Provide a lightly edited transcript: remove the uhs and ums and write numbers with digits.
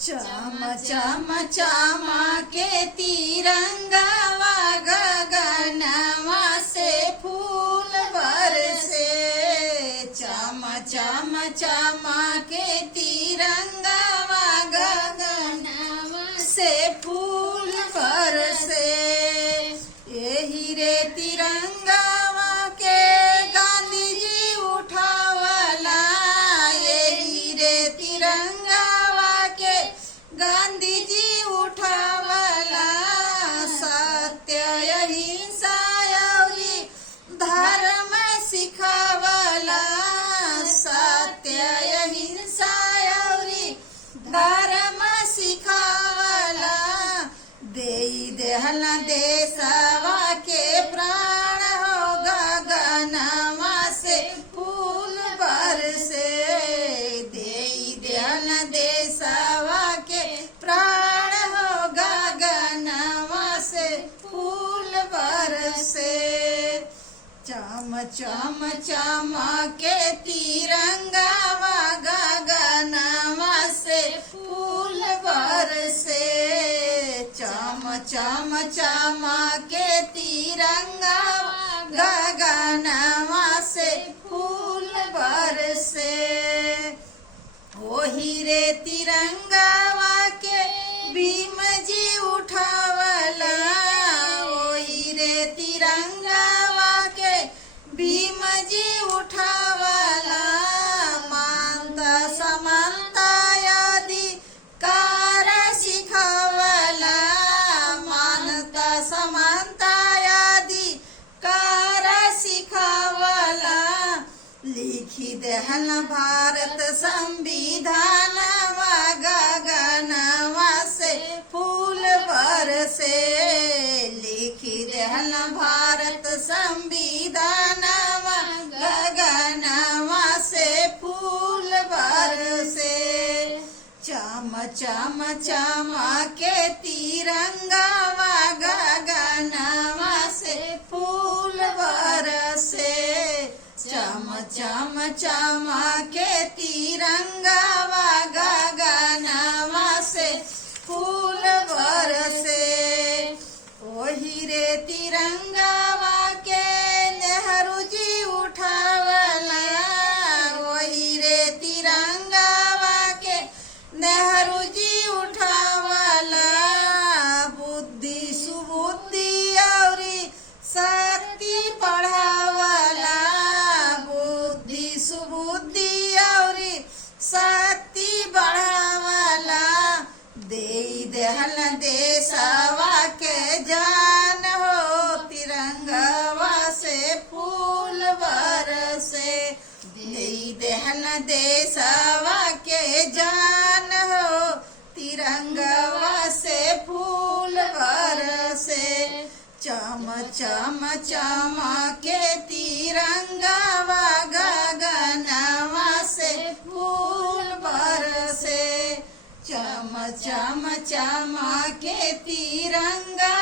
चम चम चमके तिरंगावा गगनवा से फूल बरसे। चम चम चमके तिरंगावा गगनवा से फूल बरसे। यही रे तिरंगावा के गांधी जी उठावला। यही रे तिरंगावा के गांधी जी उठावला। सत्य अहिंसा औरी धर्म सिखावला। सत्य अहिंसा औरी धर्म सिखावला। देई देहला देशवा के प्राण हो गगनवा से फूल बरसे। देई देहला देशवा के प्राण हो गगनवा से फूल बरसे। चम चम चमके तिरंगावा गगनवा से फूल बरसे। चम चम चमके तिरंगावा गगनवा से फूल बरसे। ओही रे तिरंगावा के भीम जी उठावला। ओही रे तिरंगावा के भीम जी उठावला। मानता समानता अधिकार सिखावला। मानता समानता अधिकार सिखावला। लिखी देहल भारत संविधानवा गगनवा से फूल बरसे। लिखी देहल भारत संविधानवा गगनवा से फूल बरसे। चम चम चमके तिरंगावा गगनवा से फूल बरसे। चम चम चमके तिरंगावा गगनवा से फूल बरसे। ओही रे तिरंगावा के नेहरू जी उठावला। ओही रे तिरंगावा के नेहरू जी उठावला। बुद्धि सुबुद्धि औरी शक्ति पढ़ावला। बुद्धि सुबुद्धि औरी शक्ति बढ़ावला। देई देहल देशवा के जान हो तिरंगवा से फूल बरसे। देई देहल देशवा के जान हो तिरंगवा से फूल बरसे। चम चम चमके तिरंगावा गगनवा से फूल बरसे। चम चम चमके तिरंगा